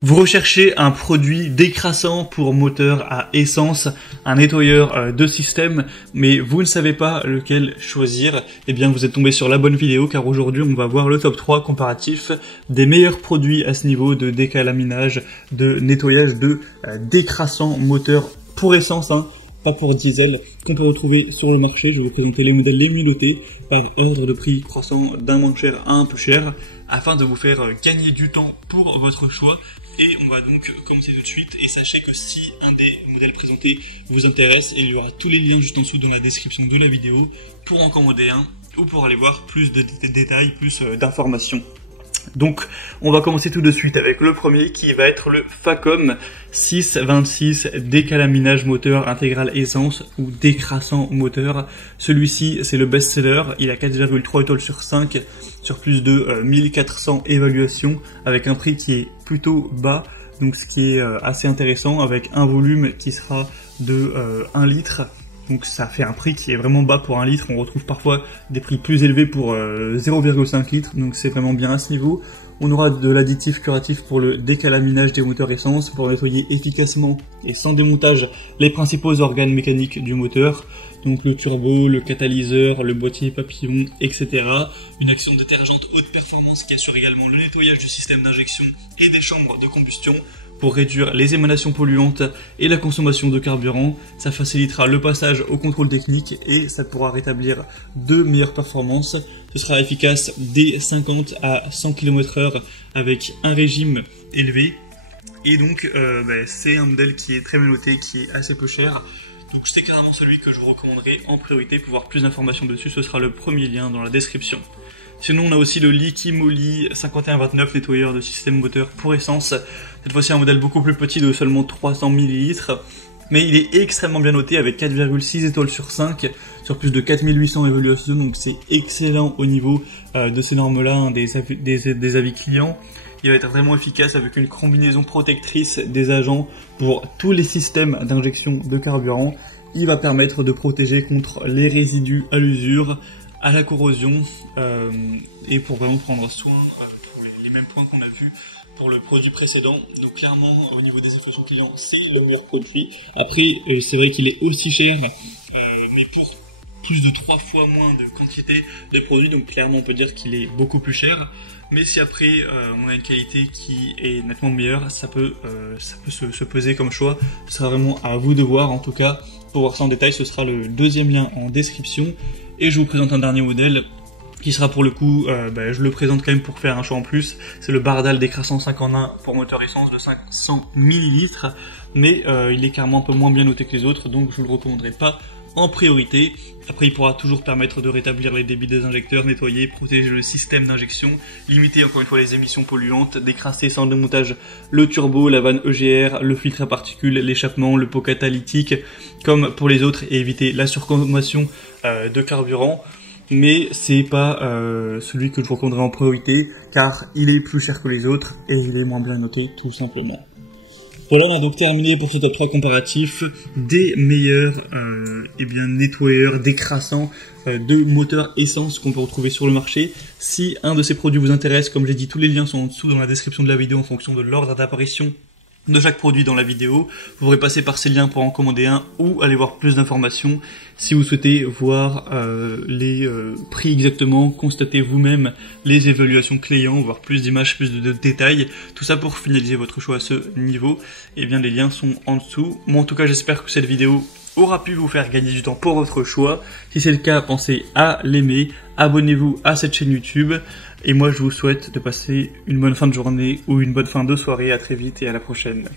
Vous recherchez un produit décrassant pour moteur à essence, un nettoyeur de système, mais vous ne savez pas lequel choisir, eh bien vous êtes tombé sur la bonne vidéo car aujourd'hui on va voir le top 3 comparatif des meilleurs produits à ce niveau de décalaminage, de nettoyage de décrassant moteur pour essence, pas pour diesel, qu'on peut retrouver sur le marché. Je vais vous présenter les modèles les mieux notés par ordre de prix croissant d'un moins cher à un peu cher, afin de vous faire gagner du temps pour votre choix. Et on va donc commencer tout de suite. Et sachez que si un des modèles présentés vous intéresse, il y aura tous les liens juste en dessous dans la description de la vidéo pour en commander un ou pour aller voir plus de détails, plus d'informations. Donc on va commencer tout de suite avec le premier qui va être le Facom 626 décalaminage moteur intégral essence ou décrassant moteur. Celui-ci c'est le best-seller, il a 4,3 étoiles sur 5 sur plus de 1400 évaluations avec un prix qui est plutôt bas, donc ce qui est assez intéressant avec un volume qui sera de 1 litre. Donc ça fait un prix qui est vraiment bas pour 1 litre. On retrouve parfois des prix plus élevés pour 0,5 litres. Donc c'est vraiment bien à ce niveau. On aura de l'additif curatif pour le décalaminage des moteurs essence, pour nettoyer efficacement et sans démontage les principaux organes mécaniques du moteur. Donc le turbo, le catalyseur, le boîtier papillon, etc. Une action détergente haute performance qui assure également le nettoyage du système d'injection et des chambres de combustion pour réduire les émanations polluantes et la consommation de carburant. Ça facilitera le passage au contrôle technique et ça pourra rétablir de meilleures performances. Ce sera efficace dès 50 à 100 km/h avec un régime élevé. Et donc c'est un modèle qui est très bien noté, qui est assez peu cher. Donc c'est clairement celui que je vous recommanderais en priorité. Pour voir plus d'informations dessus, ce sera le premier lien dans la description. Sinon on a aussi le Liquimoli 5129 nettoyeur de système moteur pour essence. Cette fois-ci un modèle beaucoup plus petit de seulement 300 ml. Mais il est extrêmement bien noté avec 4,6 étoiles sur 5 sur plus de 4800 évaluations. Donc c'est excellent au niveau de ces normes-là, des avis clients. Il va être vraiment efficace avec une combinaison protectrice des agents pour tous les systèmes d'injection de carburant. Il va permettre de protéger contre les résidus à l'usure, à la corrosion et pour vraiment prendre soin pour les mêmes points qu'on a vus pour le produit précédent. Donc clairement au niveau des inflexions clients c'est le meilleur produit. Après c'est vrai qu'il est aussi cher mais pour plus de 3 fois moins de quantité de produits, donc clairement on peut dire qu'il est beaucoup plus cher. Mais si après on a une qualité qui est nettement meilleure, ça peut se peser comme choix. Ce sera vraiment à vous de voir. En tout cas, pour voir ça en détail, ce sera le deuxième lien en description. Et je vous présente un dernier modèle qui sera pour le coup, je le présente quand même pour faire un choix en plus. C'est le Bardal décrassant 5 en 1 pour moteur essence de 500 ml. Mais il est carrément un peu moins bien noté que les autres, donc je ne le recommanderais pas en priorité. Après il pourra toujours permettre de rétablir les débits des injecteurs, nettoyer, protéger le système d'injection, limiter encore une fois les émissions polluantes, décrasser sans démontage le turbo, la vanne EGR, le filtre à particules, l'échappement, le pot catalytique comme pour les autres et éviter la surconsommation de carburant. Mais c'est pas celui que je recommanderais en priorité car il est plus cher que les autres et il est moins bien noté tout simplement. Voilà, on a donc terminé pour ce top 3 comparatif des meilleurs nettoyeurs décrassants de moteurs essence qu'on peut retrouver sur le marché. Si un de ces produits vous intéresse, comme j'ai dit, tous les liens sont en dessous dans la description de la vidéo en fonction de l'ordre d'apparition de chaque produit dans la vidéo. Vous pourrez passer par ces liens pour en commander un ou aller voir plus d'informations si vous souhaitez voir les prix exactement, constater vous-même les évaluations clients, voir plus d'images, plus de détails, tout ça pour finaliser votre choix à ce niveau. Et bien les liens sont en dessous. Moi en tout cas j'espère que cette vidéo aura pu vous faire gagner du temps pour votre choix. Si c'est le cas, pensez à l'aimer, abonnez-vous à cette chaîne YouTube. Et moi je vous souhaite de passer une bonne fin de journée ou une bonne fin de soirée. À très vite et à la prochaine.